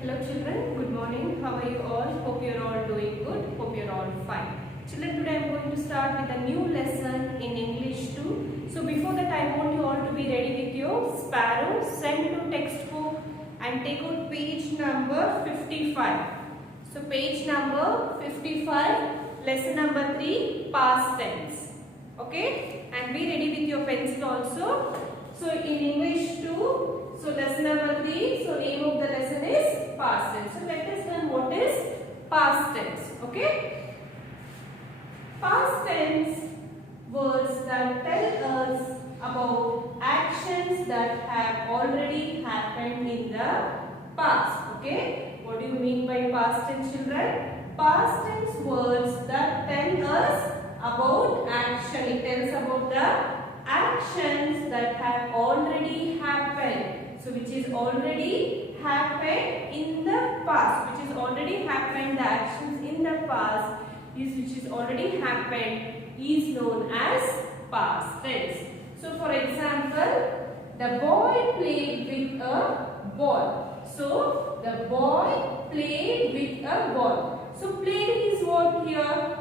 Hello children, good morning. How are you all? Hope you are all doing good. Hope you are all fine. Children, today I am going to start with a new lesson in English 2. So before that I want you all to be ready with your Sparrow, send to textbook and take out page number 55. So page number 55, lesson number 3, past tense. Okay? And be ready with your pencil also. So in English 2, so lesson number 3, so name of the lesson is past tense. So let us learn what is past tense. Okay? Past tense words that tell us about actions that have already happened in the past. Okay? What do you mean by past tense, children? Past tense words that tell us about action. It tells about the actions that have already happened. So which is already happened in the past. Which is already happened, the actions in the past is which is already happened is known as past tense. So for example, the boy played with a ball. So the boy played with a ball. So played is what here?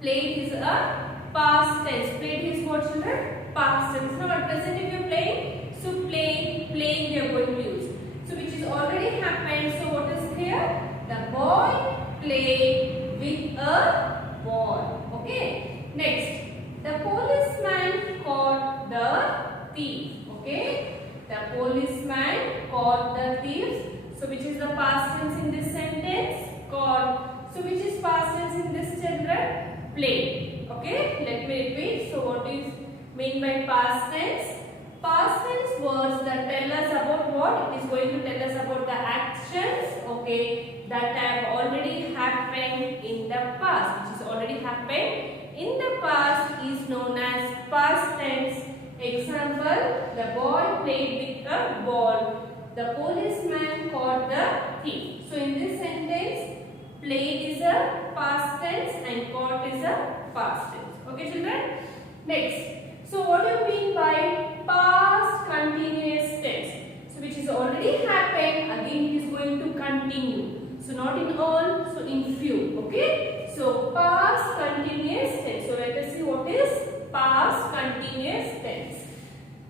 Played is a past tense. Played is what, children? Past tense. Now at present if you are playing, so playing we are going to use. So which is already happened. So what is here? The boy played with a ball. Okay. Next, the policeman caught the thief. Okay. The policeman caught the thief. So which is the past tense in this sentence? Caught. So which is past tense in this, children? Played. Okay. Let me repeat. So what is mean by past tense? Past tense words that tell us about what? It is going to tell us about the actions, okay, that have already happened in the past. Which is already happened in the past is known as past tense. Example, the boy played with a ball. The policeman caught the thief. So in this sentence, played is a past tense and caught is a past tense. Okay, children? Next. So what do you mean by past continuous tense? So which is already happened, again it is going to continue. So not in all, so in few. Okay? So past continuous tense. So let us see what is past continuous tense.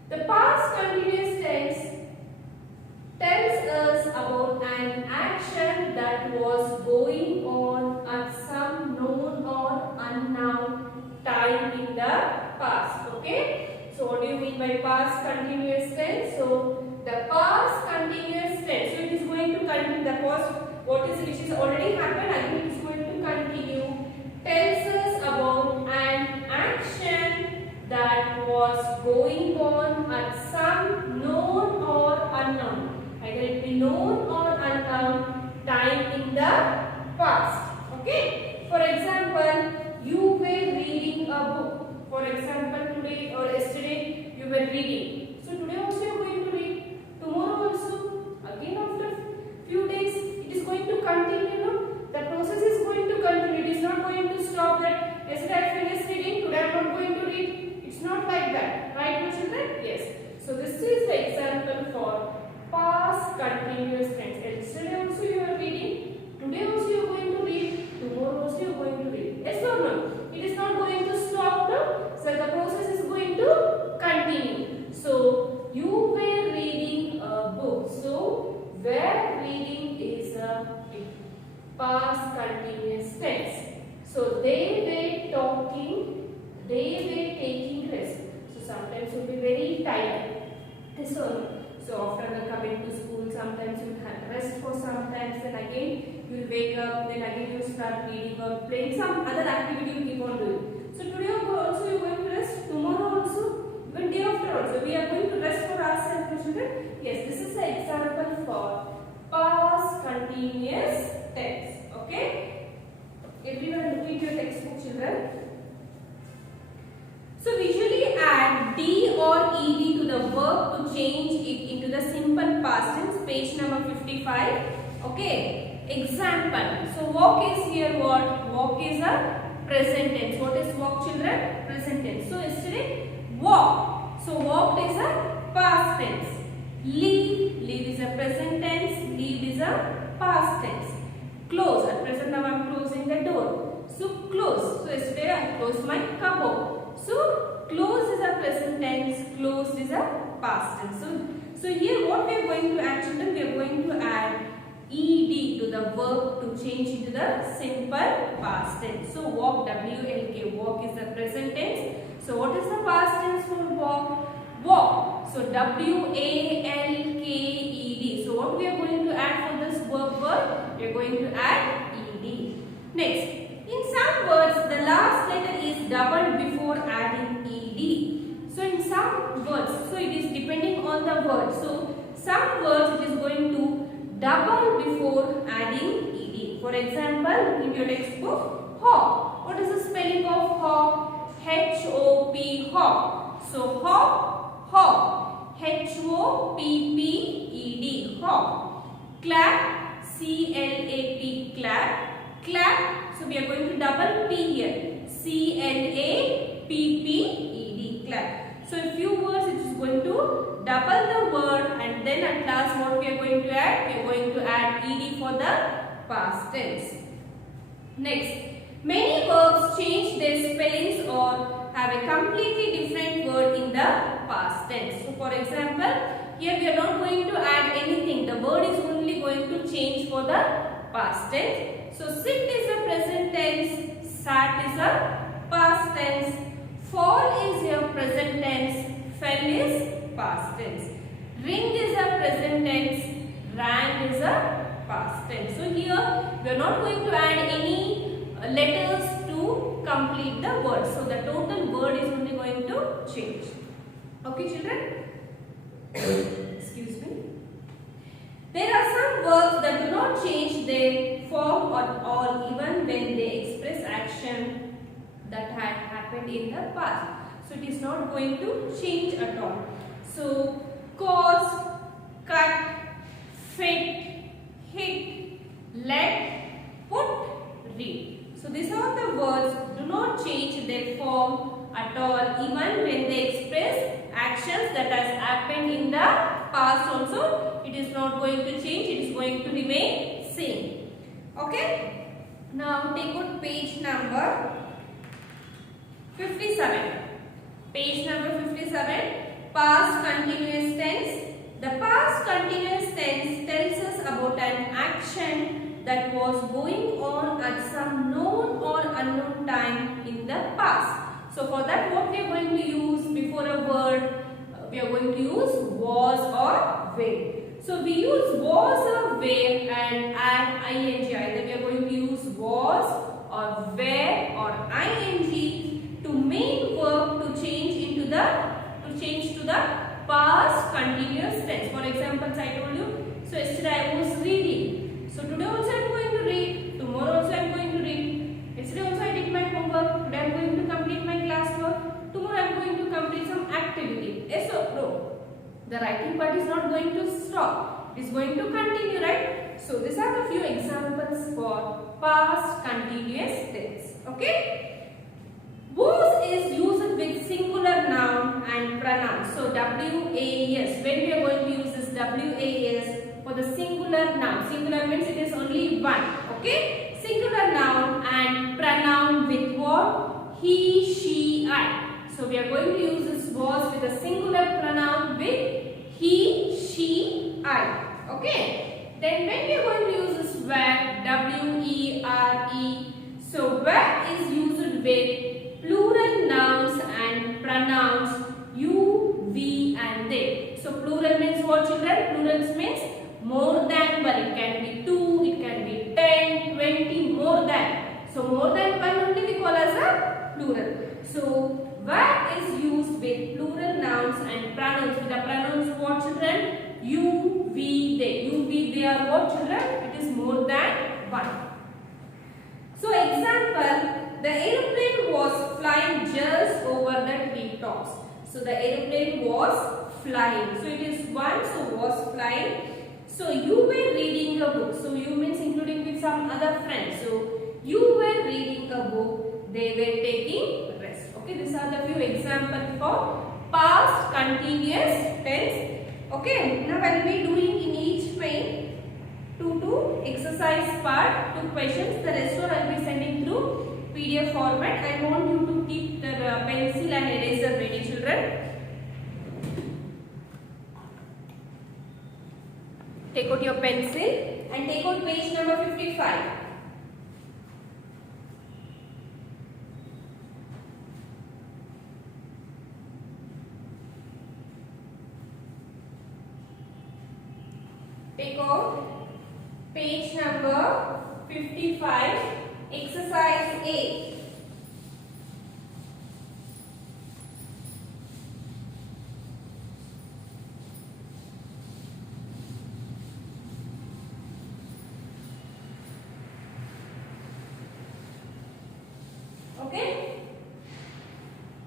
The past continuous tense tells us about an action that was going on at some known or unknown time in the past. Okay, so what do you mean by past continuous tense? So the past continuous tense, so it is going to continue. The past, what is which is already happened, again it is going to continue, tells us about an action that was going on at some known or unknown, either it be known or unknown time in the past. Okay, for example, you were reading a book. For example, today or yesterday you were reading. So today also you are going to read. Tomorrow also. Again after few days it is going to continue. No? The process is going to continue. It is not going to stop that yesterday I finished reading, today I am not going to read. It's not like that. Right, my children? Yes. So this is the example for past continuous tense. Yesterday also you are reading. Today also you are going to read. Tomorrow also you are going to read. Yes or no? It is not going to stop now. So the process is going to continue. So you were reading a book. So were reading is a past continuous tense. So they were talking, they were taking rest. So sometimes you will be very tired. Yes or no? So after the coming to school, sometimes you have rest for some times, then again you will wake up, then again you start reading or playing some other activity you keep on doing. So today also you are going to rest, tomorrow also, even day after also. We are going to rest for ourselves, children. Yes, this is the example for past continuous tense. Okay? Everyone look at your textbook, children. So visually add D or ED to the verb to change it into the simple past tense, page number 55. Okay? Example. So walk is here what? Walk is a present tense. What is walk, children? Present tense. So yesterday walk. So walked is a past tense. Leave is a present tense. Leave is a past tense. Close. At present now I am closing the door. So close. So yesterday I closed my cupboard. So close is a present tense. Closed is a past tense. So here what we are going to add, children, we are going to add ed to the verb to change into the simple past tense. So walk, W-L-K, walk is the present tense. So what is the past tense for walk? Walk. So W-A-L-K-E-D. So what we are going to add for this verb word? We are going to add ed. Next, in some words the last letter is doubled before adding ed. So in some words, so it is depending on the word. So some words it is going to double before adding ed. For example, in your textbook, hop. What is the spelling of hop? H-O-P, hop. So hop, hop. H-O-P-P-E-D, hop. Clap, C-L-A-P, clap. Clap. So we are going to double P here. C-L-A-P-P-E-D, clap. So in few words it is going to double the word, and then at last what we are going to add? We are going to add ed for the past tense. Next, many verbs change their spellings or have a completely different word in the past tense. So for example, here we are not going to add anything. The word is only going to change for the past tense. So sit is a present tense, sat is a past tense, fall is a present tense, fell is past tense. Ring is a present tense, rang is a past tense. So here we are not going to add any letters to complete the word. So the total word is only going to change. Okay, children? Excuse me. There are some verbs that do not change their form at all even when they express action that had happened in the past. So it is not going to change at all. So cause, cut, fit, hit, let, put, read. So these are the words do not change their form at all even when they express actions that has happened in the past also. It is not going to change, it is going to remain same. Okay? Now take out page number 57. Page number 57, past continuous tense. The past continuous tense tells us about an action that was going on at some known or unknown time in the past. So for that what we are going to use before a word? We are going to use was or were. So we use was or were and add ing. Either we are going to use was or were or ing to make verb to change to the past continuous tense. For example, I told you, so yesterday I was reading. So today also I am going to read. Tomorrow also I am going to read. Yesterday also I did my homework. Today I am going to complete my classwork. Tomorrow I am going to complete some activity. Yes or no? The writing part is not going to stop. It is going to continue, right? So these are the few examples for past continuous tense. Okay? Was is used with singular noun and pronoun. So WAS. When we are going to use this WAS for the singular noun. Singular means it is only one. Okay? Singular noun and pronoun with what? He, she, I. So we are going to use this was with a singular pronoun with he, she, I. Okay? Then when we are going to use this were, W-E-R-E. So were is used with plural nouns and pronouns you, we and they. So plural means what, children? Plural means more than one. It can be 2, it can be 10, 20, more than. So more than one only we call as a plural. So were is used with plural nouns and pronouns. With the pronouns what, children? You, we, they. You, we, they are what, children? It is more than one. So example, the aeroplane was flying just over the treetops. So the aeroplane was flying. So it is one, so was flying. So you were reading a book. So you means including with some other friends. So you were reading a book. They were taking rest. Okay, these are the few examples for past continuous tense. Okay, now I will be doing in each way to exercise part, 2 questions. The rest all I will be sending through PDF format. I want you to keep the pencil and eraser ready, children. Take out your pencil and take out page number 55. Take out page number 55, exercise A. Okay?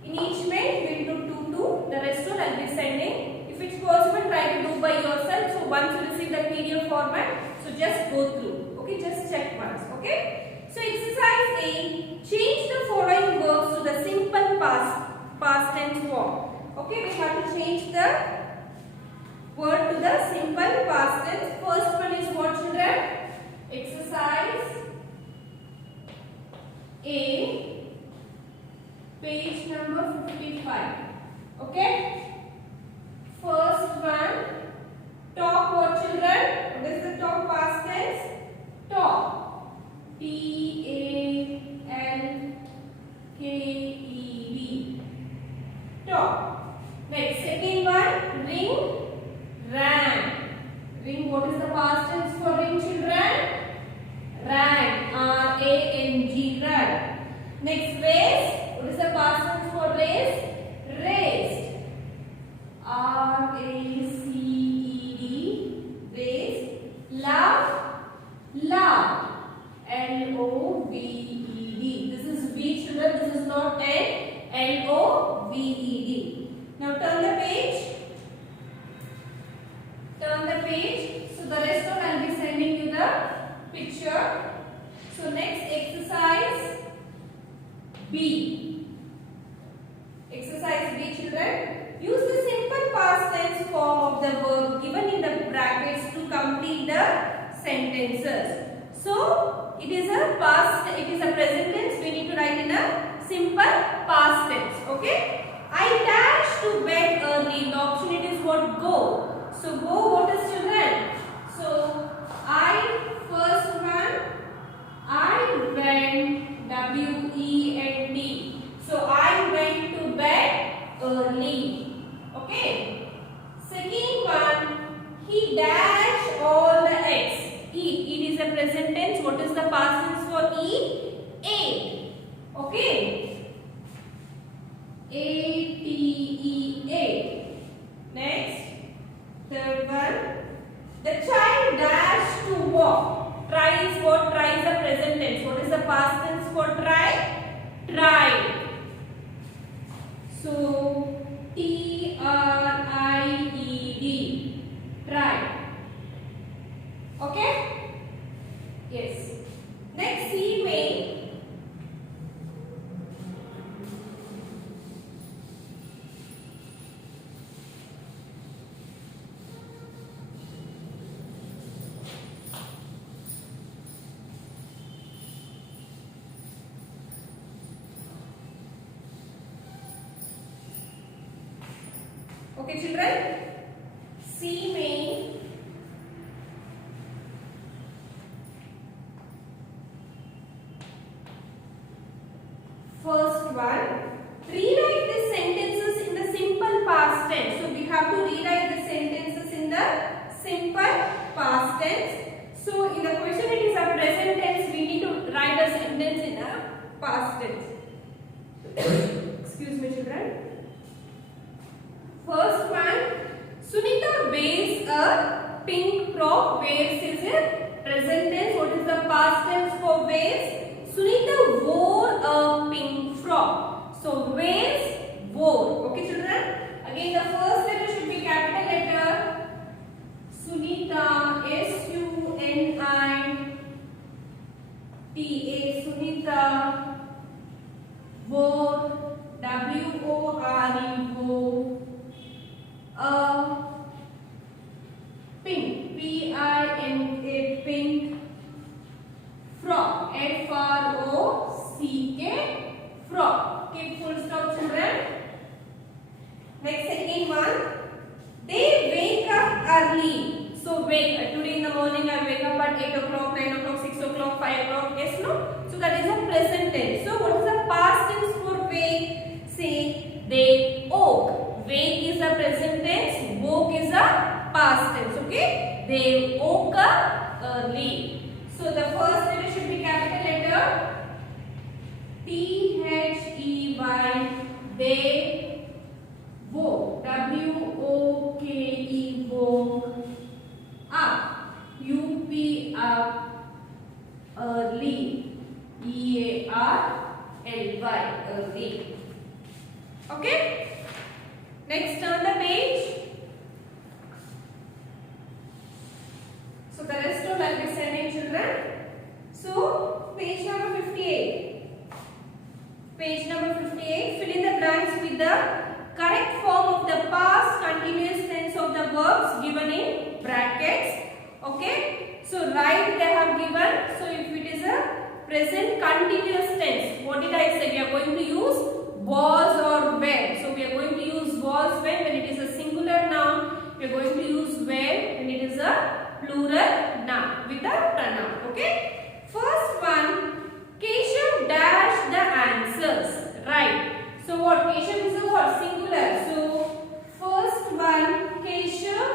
In each main we will do 2. The rest all I will be sending. If it's possible, try to do by yourself. So once you receive the PDF format, so just go through. Okay, just check once. Okay. So exercise A, change the following verbs to the simple past tense form. Okay, we have to change the word to the simple past tense. First one is what, children? Exercise A, page number 55. Okay. First one, talk what, children? What is the talk past tense? Talk. T-A-L-K-E-B. Talk. Next, second one, ring, rang. Ring, what is the past tense for ring, children? Rang. R-A-N-G, rang. Next, race. What is the past tense for race? Raised. R-A-C-E-D, raised. Love, love. L-O-V-E-D. This is V, children. This is not N. L-O-V-E-D. Now turn the page. Turn the page. So the rest of I will be sending you the picture. So next exercise B. Exercise B, children. Use the simple past tense form of the verb given in the brackets to complete the sentences. So it is a present tense. We need to write in a simple past tense. Okay. I dash to bed early. The option it is what? Go. So go, what is, children? So first one, I went, W-E-N-T. So I went to bed early. Okay. Second one, he dashed all the eggs. Eat. It is a present tense. What is the past tense for eat? Ate. Okay. A-T-E-A. Next. Third one, the child dashed to walk. Try is what? Try is a present tense. What is the past tense for try? Tried. So T-R-I-E-D. Tried. Okay? Yes. Next, C main. Okay, children. C main. First one, rewrite the sentences in the simple past tense. So we have to rewrite the sentences in the simple past tense. So in the question it is a present tense. We need to write a sentence in a past tense. Excuse me, children. First one, Sunita wears a pink frock. Wears is a present tense. What is the past tense for wears? Sunita wore a pink frock. So wears, wore. Okay, children. Again, the first letter should be capital letter. Sunita, S-U-N-I-T-A. Sunita wore, W-O-R-E, wore a pink, P-I-N-K, pink. early. So wake. Today in the morning I wake up at 8 o'clock, 9 o'clock, 6 o'clock, 5 o'clock. Yes, no? So that is a present tense. So what is the past tense for wake? Say they woke. Wake is a present tense. Woke is a past tense. Okay? They woke up early. So the first letter should be capital letter T-H-E-Y. They woke. W-O-K-E. Woke up. U-P up. Early. E-A-R-L-Y. Early. Okay? Next, turn the page. So the rest of I'll be sending, children. So page number 58. Page number 58. Fill in the blanks with the correct form of the past continuous tense of the verbs given in brackets. Okay. So right they have given. So if it is a present continuous tense, what did I say? We are going to use was or were. So we are going to use was when it is a singular noun. We are going to use were when it is a plural noun with a pronoun. Okay. First one, Keshav dash the answers. Right. So what? Keshav is a what? Singular. So first one, Keshav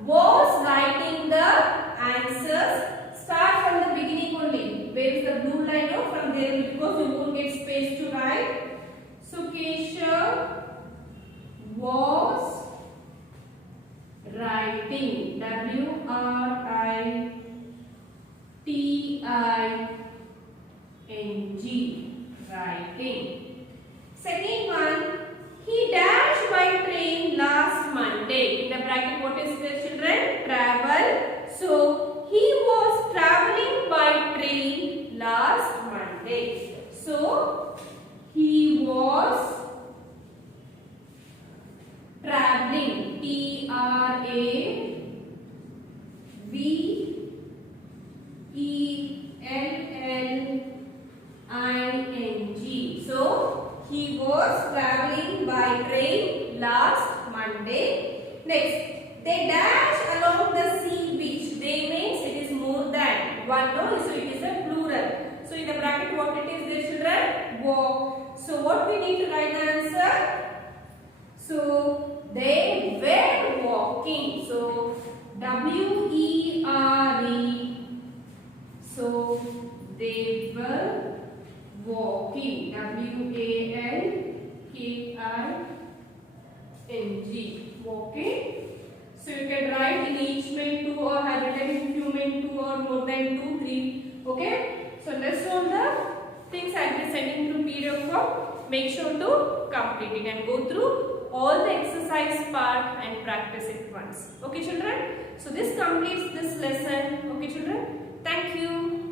was writing the answers. Start from the beginning only. Where is the blue line? No, from there because you won't get space to write. So Keshav was writing. W-R-I-T-I-N-G. Writing. Second one, he dashed by train last Monday. In the bracket, what is this, children? Travel. So he was traveling by train last Monday. So he was traveling. T-R-A-V-E-L-L-I-N-G. So he was traveling by train last Monday. Next, they dash along the sea beach. They means it is more than one. No, so it is a plural. So in the bracket, what it is there, children? Walk. So what we need to write the answer? So they were walking. So W-E-R-E. So they were walking. W-A-L-K-I-N-G. Walking. So you can write in each meant to or have written if you meant to or more than 2, 3. Okay. So let's all the things I will be sending to PDF form. Make sure to complete it and go through all the exercise part and practice it once. Okay, children. So this completes this lesson. Okay, children. Thank you.